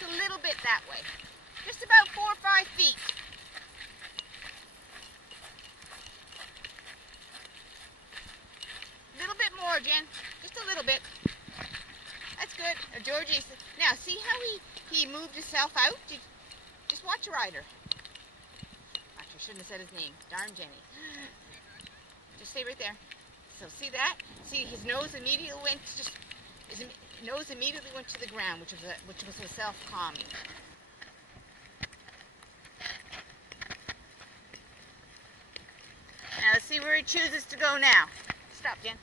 just a little bit that way. Just about 4 or 5 feet. A little bit more, Jen. Just a little bit. That's good. Georgie, now see how he moved himself out? Just watch Ryder. Actually, I shouldn't have said his name. Darn Jenny. Just stay right there. So see that? See, his nose immediately went to the ground, which was a self-calming. Now let's see where he chooses to go now. Stop, Jen.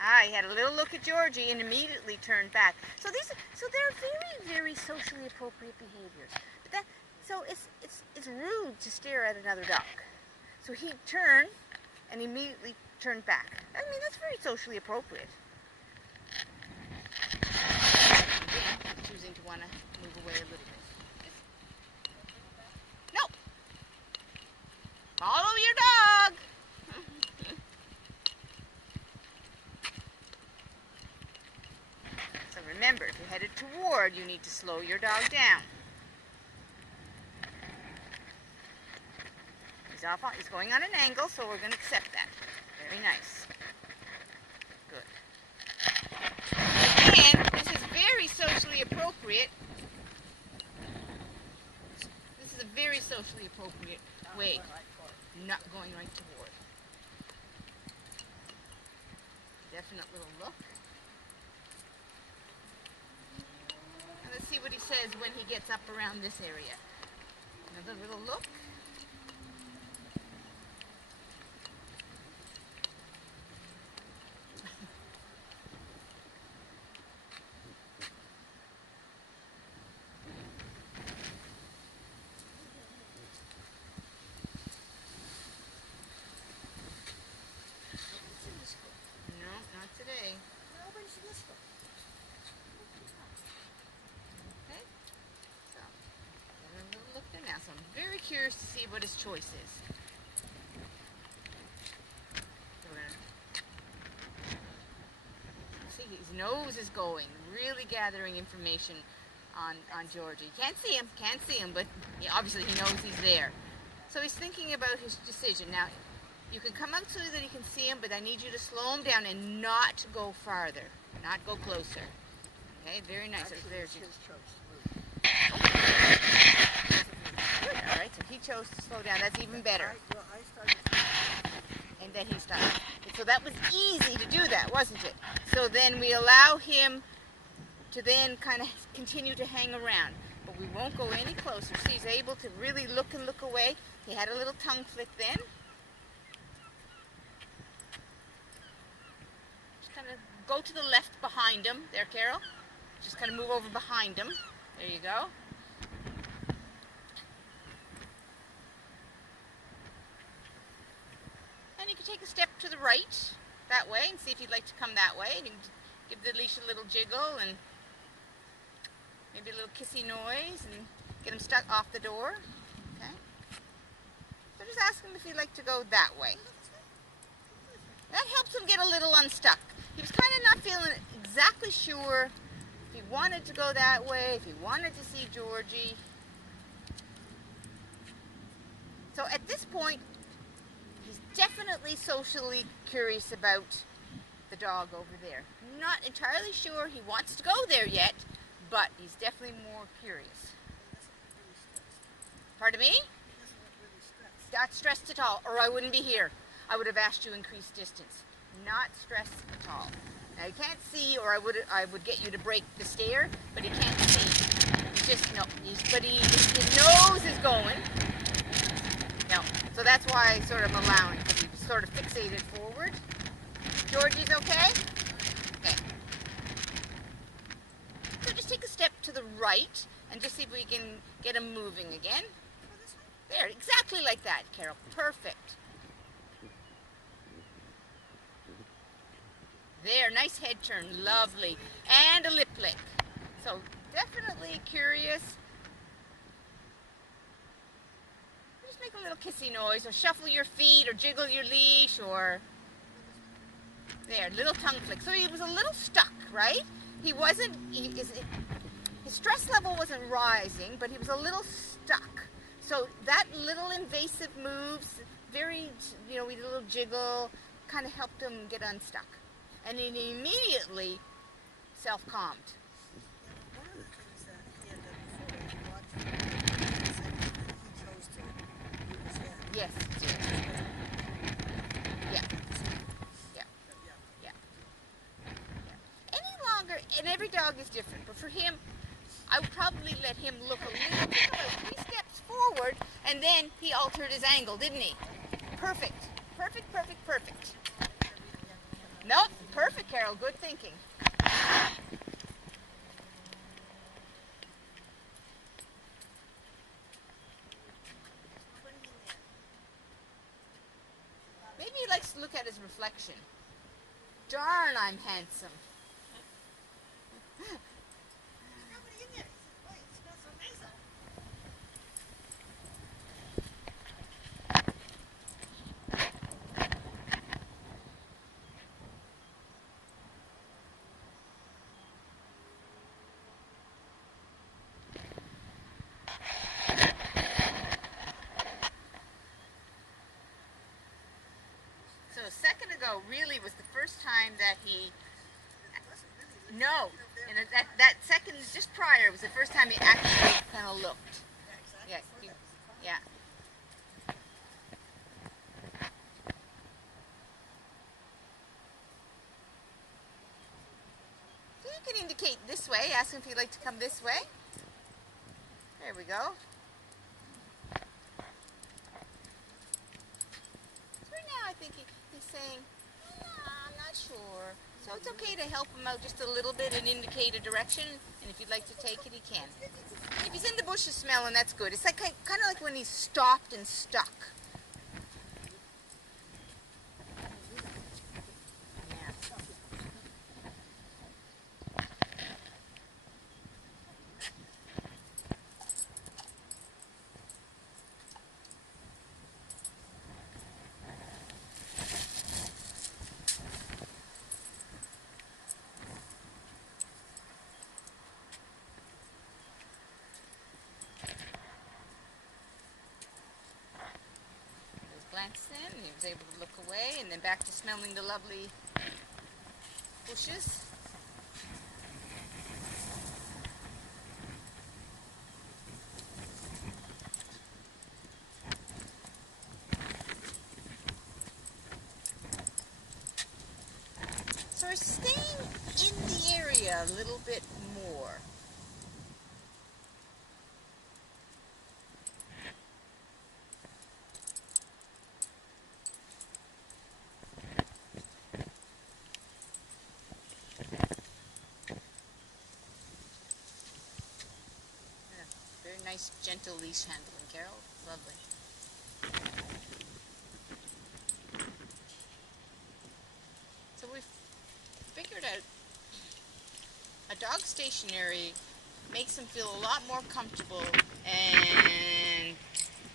Ah, he had a little look at Georgie and immediately turned back. So they're very, very socially appropriate behaviors. But it's rude to stare at another duck. So he turned and immediately turned back. I mean, that's very socially appropriate. Choosing to want to move away a little bit. No. Follow your dog. So remember, if you're headed toward, you need to slow your dog down. He's going on an angle, so we're going to accept that. Very nice. Good. Again, this is very socially appropriate. This is a very socially appropriate way. Not going right toward. Definite little look. And let's see what he says when he gets up around this area. Another little look. Today. Okay, so a little look there now. So I'm very curious to see what his choice is. So see, his nose is going, really gathering information on Georgie. Can't see him, but obviously he knows he's there. So he's thinking about his decision now. You can come out so that you can see him, but I need you to slow him down and not go farther, not go closer. Okay, very nice. There's his choice. Good. All right, so he chose to slow down. That's even better. And then he started. So that was easy to do that, wasn't it? So then we allow him to then kind of continue to hang around, but we won't go any closer. See, he's able to really look away. He had a little tongue flick then. Go to the left behind him. There, Carol. Just kind of move over behind him. There you go. And you can take a step to the right, that way, and see if you'd like to come that way. You can give the leash a little jiggle and maybe a little kissy noise and get him stuck off the door. Okay. So just ask him if he'd like to go that way. That helps him get a little unstuck. He was kind of not feeling exactly sure if he wanted to go that way, if he wanted to see Georgie. So at this point, he's definitely socially curious about the dog over there. Not entirely sure he wants to go there yet, but he's definitely more curious. Pardon me? Not stressed at all, or I wouldn't be here. I would have asked you increase distance. Not stressed at all. Now he can't see, or I would get you to break the stare, but he can't see. He's just his nose is going. No, so that's why I sort of allowing, because he's sort of fixated forward. Georgie's okay? Okay. So just take a step to the right and just see if we can get him moving again. There, exactly like that, Carol. Perfect. There, nice head turn, lovely. And a lip lick. So definitely curious. Just make a little kissy noise, or shuffle your feet, or jiggle your leash, or... There, little tongue flick. So he was a little stuck, right? He wasn't... His his stress level wasn't rising, but he was a little stuck. So that little invasive moves, very, we did a little jiggle, kind of helped him get unstuck. And he immediately self-calmed. One of the things that he had done before, he chose to move his head. Yes. Yeah. Any longer, and every dog is different, but for him, I would probably let him look a little bit, 3 steps forward, and then he altered his angle, didn't he? Perfect. Nope, perfect, Carol. Good thinking. Maybe he likes to look at his reflection. Darn, I'm handsome. So a second ago really was the first time that he... No, and that second just prior was the first time he actually kind of looked. Yeah. So you can indicate this way, ask him if he'd like to come this way. There we go. So right now I think he's saying, I'm not sure. So it's okay to help him out just a little bit and indicate a direction, and if you'd like to take it, he can. And if he's in the bushes smelling, that's good. It's like kind of like when he's stopped and stuck. Glanced in, and he was able to look away, and then back to smelling the lovely bushes. So we're staying in the area a little bit more. Very nice, gentle leash handling, Carol. Lovely. So we've figured out a dog stationary makes him feel a lot more comfortable, and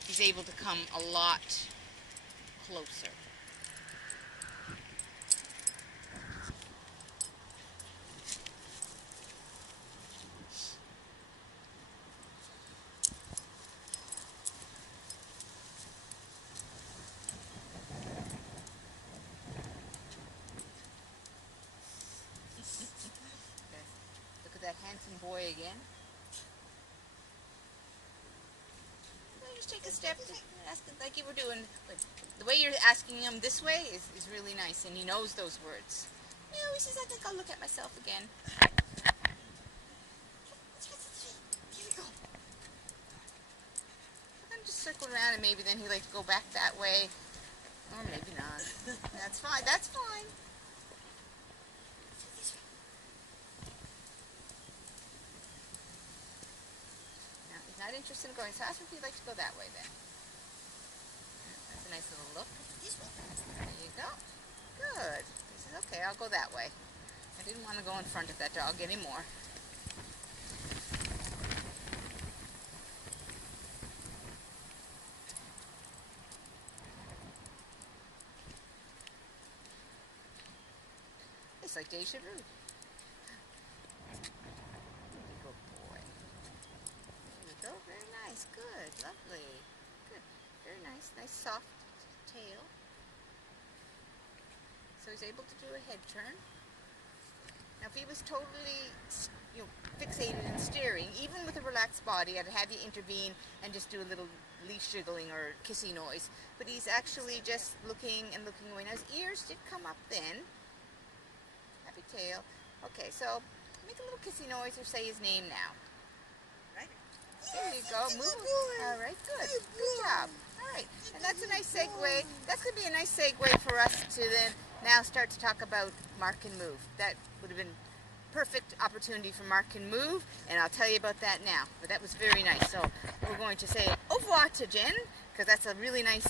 he's able to come a lot closer. That handsome boy again. Just take a step, ask it like you were doing. But the way you're asking him this way is really nice, and he knows those words. He says, I think I'll look at myself again. Here we go. I'm just circle around, and maybe then he'd like to go back that way. Or maybe not. That's fine. That's fine. Not interested in going, so ask him if you'd like to go that way then. That's a nice little look. There you go. Good. He says, okay, I'll go that way. I didn't want to go in front of that dog anymore. It's like deja vu. Good boy. Lovely. Good. Very nice. Nice soft tail. So he's able to do a head turn. Now if he was totally fixated in steering, even with a relaxed body, I'd have you intervene and just do a little leash jiggling or kissy noise. But he's actually just looking and looking away. Now his ears did come up then. Happy tail. Okay, so make a little kissy noise or say his name now. Ryder. There you go. Move. All right, good. Good job. All right, and that's a nice segue. That's going to be a nice segue for us to then now start to talk about Mark and Move. That would have been perfect opportunity for Mark and Move, and I'll tell you about that now. But that was very nice. So we're going to say au revoir to Jen, because that's a really nice